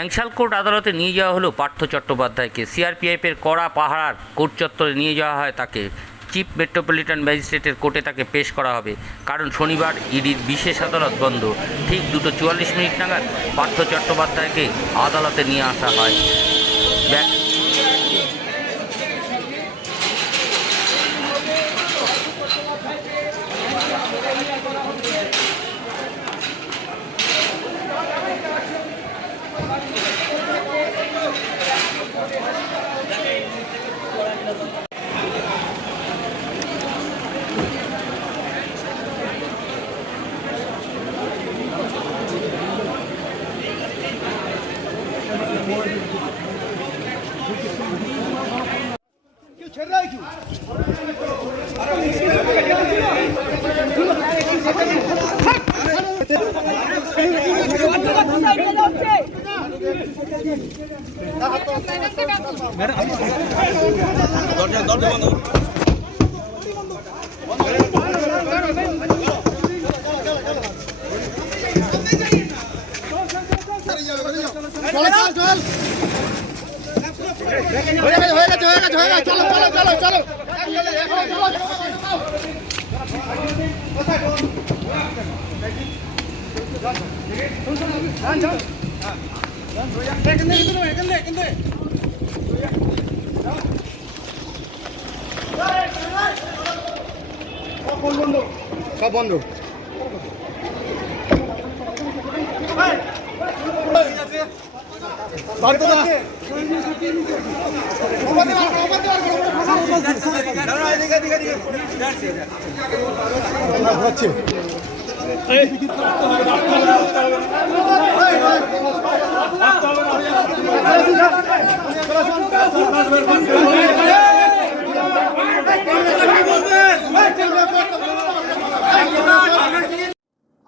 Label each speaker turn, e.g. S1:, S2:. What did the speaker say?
S1: Bangshal court আদালতে নিয়ে যাওয়া হলো পার্থ চট্টোপাধ্যায়কে সিআরপিএফের কড়া পাহাড়ার কোর্ট চত্বরে নিয়ে যাওয়া হয় তাকে। চিফ মেট্রোপলিটন ম্যাজিস্ট্রেটের কোর্টে তাকে পেশ করা হবে। কারণ শনিবার ইডির বিশেষ আদালত বন্ধ। ঠিক দুটো চুয়াল্লিশ মিনিট নাগাদ পার্থ চট্টোপাধ্যায়কে আদালতে নিয়ে আসা হয়।
S2: চল চল চল হয়ে গেছে হয়ে গেছে হয়ে গেছে হয়ে গেছে চলো চলো চলো চলো। সব বন্ধ। ঘুরাচ্ছি